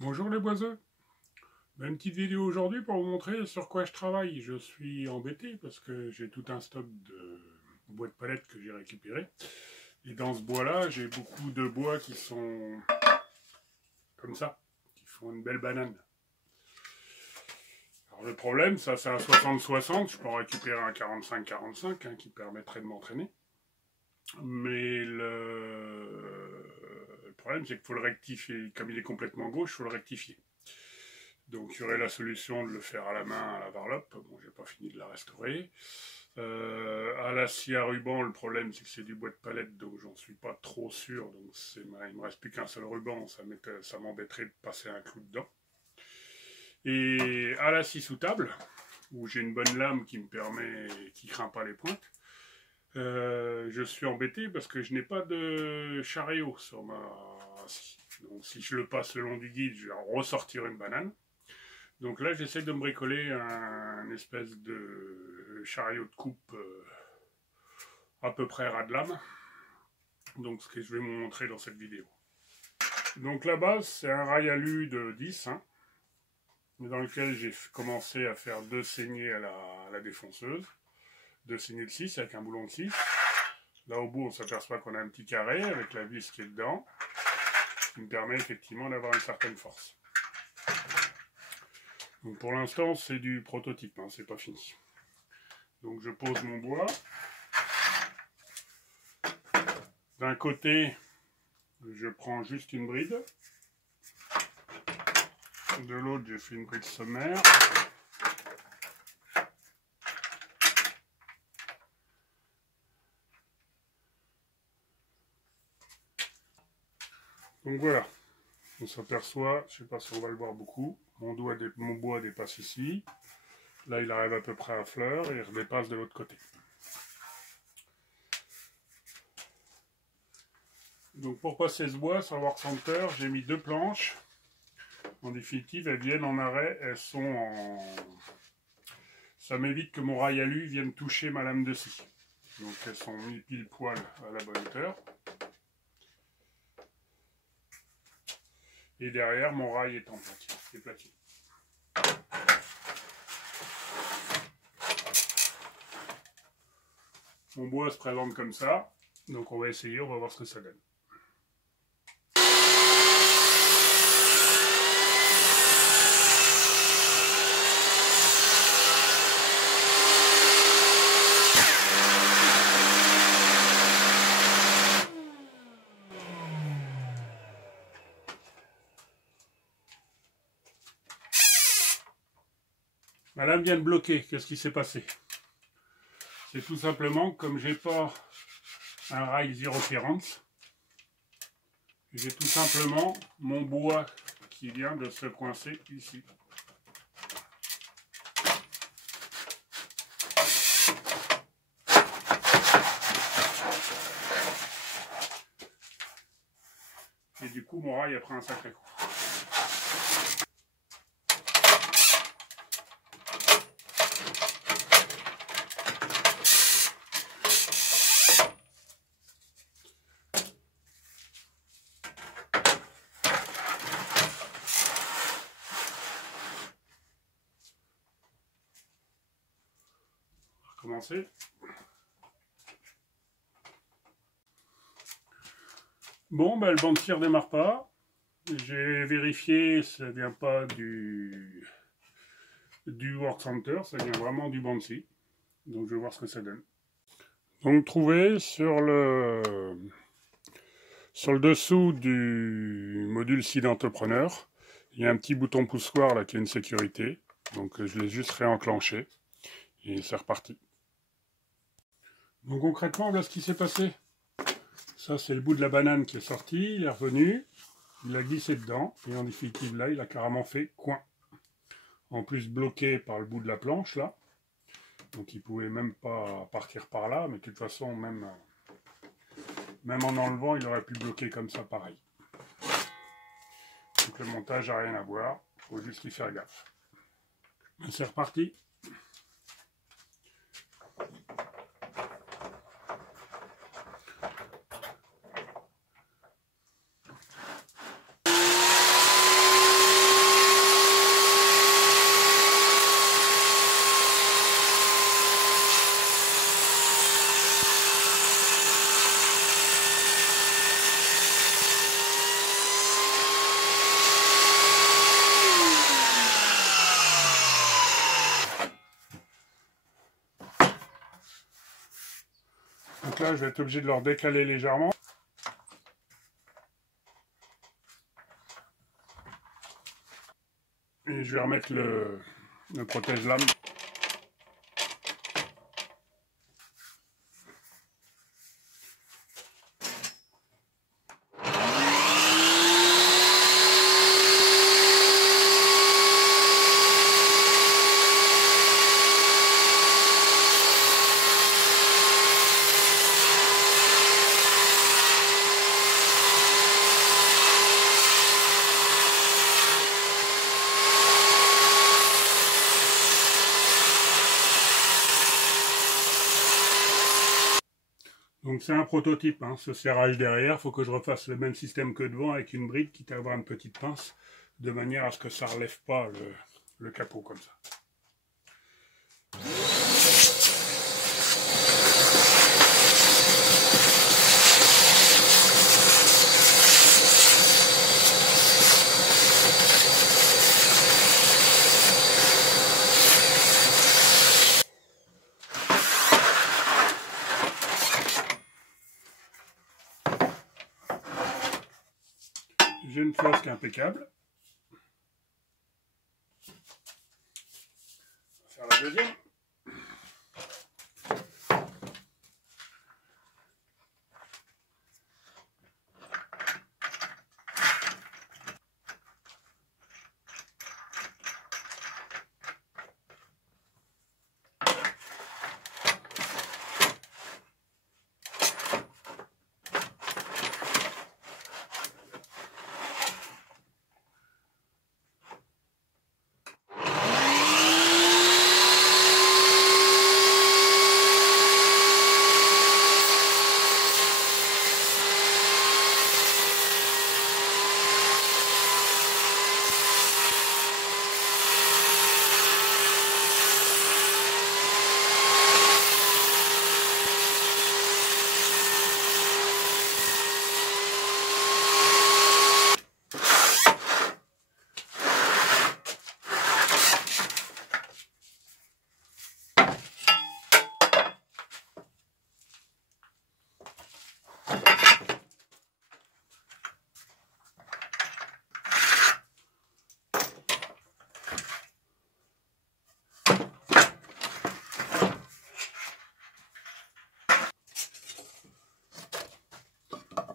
Bonjour les boiseux. Une petite vidéo aujourd'hui pour vous montrer sur quoi je travaille. Je suis embêté parce que j'ai tout un stock de bois de palette que j'ai récupéré. Et dans ce bois-là, j'ai beaucoup de bois qui sont comme ça, qui font une belle banane. Alors le problème, ça c'est un 60-60, je peux en récupérer un 45-45 qui permettrait de m'entraîner. Mais le problème, c'est qu'il faut le rectifier. Comme il est complètement gauche, il faut le rectifier. Donc il y aurait la solution de le faire à la main à la varlope. Bon, j'ai pas fini de la restaurer. À la scie à ruban, le problème c'est que c'est du bois de palette, donc j'en suis pas trop sûr. Donc il me reste plus qu'un seul ruban, ça m'embêterait de passer un clou dedans. Et à la scie sous table, où j'ai une bonne lame qui me permet, qui craint pas les pointes, je suis embêté parce que je n'ai pas de chariot sur ma scie. Donc si je le passe le long du guide, je vais ressortir une banane. Donc là, j'essaie de me bricoler un espèce de chariot de coupe à peu près ras de lame. Donc ce que je vais vous montrer dans cette vidéo. Donc la base, c'est un rail alu de 10, dans lequel j'ai commencé à faire deux saignées à la défonceuse. Deux saignées de 6 avec un boulon de 6. Là au bout, on s'aperçoit qu'on a un petit carré avec la vis qui est dedans, qui me permet effectivement d'avoir une certaine force. Donc pour l'instant, c'est du prototype, c'est pas fini. Donc je pose mon bois. D'un côté, je prends juste une bride. De l'autre, j'ai fait une bride sommaire. Donc voilà, on s'aperçoit, je ne sais pas si on va le voir beaucoup, mon bois dépasse ici. Là, il arrive à peu près à fleur et il redépasse de l'autre côté. Donc pour passer ce bois sur le Work Center, j'ai mis deux planches. En définitive, elles viennent en arrêt, elles sont en... Ça m'évite que mon rail alu vienne toucher ma lame de scie. Donc elles sont mises pile poil à la bonne hauteur. Et derrière, mon rail est en platine. Mon bois se présente comme ça. Donc on va essayer, on va voir ce que ça donne. Ma lame vient de bloquer. Qu'est-ce qui s'est passé? C'est tout simplement, comme j'ai pas un rail zero clearance, j'ai tout simplement mon bois qui vient de se coincer ici. Et du coup, mon rail a pris un sacré coup. Commencer. Bon, le banc de cire démarre pas. J'ai vérifié, ça vient pas du Work Center, ça vient vraiment du banc de scie. Donc je vais voir ce que ça donne. Donc trouvé sur le dessous du module scie d'entrepreneur, il y a un petit bouton poussoir là qui a une sécurité. Donc je l'ai juste réenclenché et c'est reparti. Donc concrètement, voilà ce qui s'est passé. Ça, c'est le bout de la banane qui est sorti, il est revenu, il a glissé dedans, et en définitive, là, il a carrément fait coin. En plus, bloqué par le bout de la planche, là. Donc, il ne pouvait même pas partir par là, mais de toute façon, même en enlevant, il aurait pu bloquer comme ça, pareil. Donc, le montage n'a rien à voir, il faut juste y faire gaffe. C'est reparti. là, je vais être obligé de leur décaler légèrement. Et je vais remettre le protège-lame. Donc c'est un prototype, hein, ce serrage derrière, il faut que je refasse le même système que devant avec une bride, quitte à avoir une petite pince, de manière à ce que ça ne relève pas le capot comme ça. J'ai une flasque impeccable. On va faire la deuxième.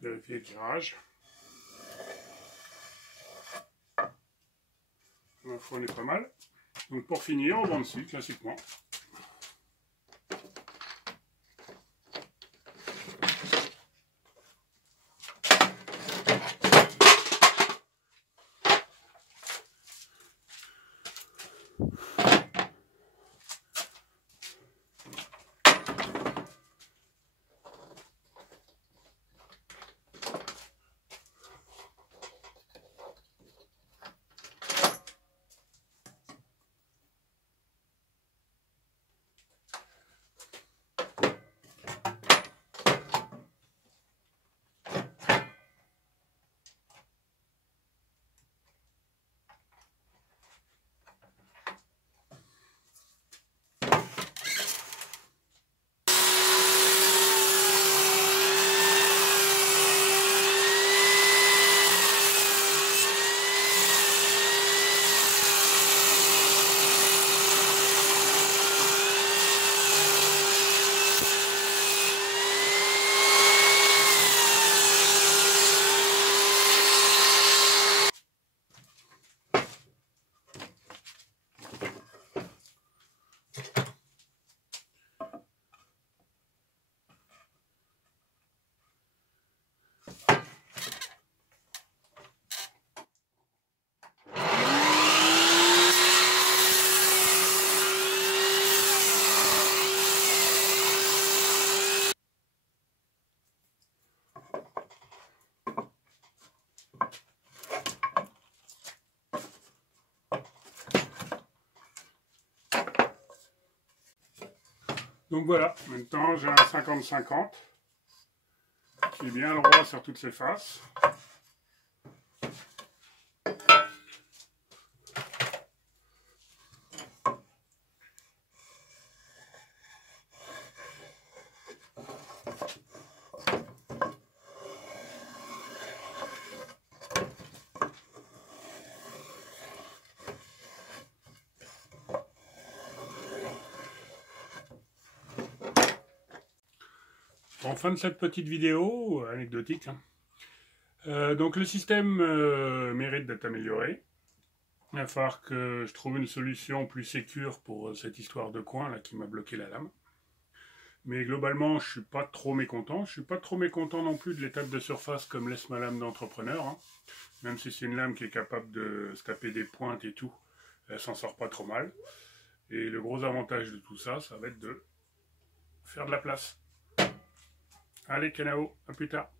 Vérifier l'éclairage. La faune est pas mal. Donc pour finir, on va dessus classiquement. Donc voilà, maintenant j'ai un 50-50 qui est bien droit sur toutes ses faces. En fin de cette petite vidéo, anecdotique, hein. Donc le système mérite d'être amélioré. Il va falloir que je trouve une solution plus sécure pour cette histoire de coin là qui m'a bloqué la lame. Mais globalement, je suis pas trop mécontent. Je suis pas trop mécontent non plus de l'étape de surface comme laisse ma lame d'entrepreneur, hein. Même si c'est une lame qui est capable de se taper des pointes et tout, elle s'en sort pas trop mal. Et le gros avantage de tout ça, ça va être de faire de la place. Allez, Canao, à plus tard.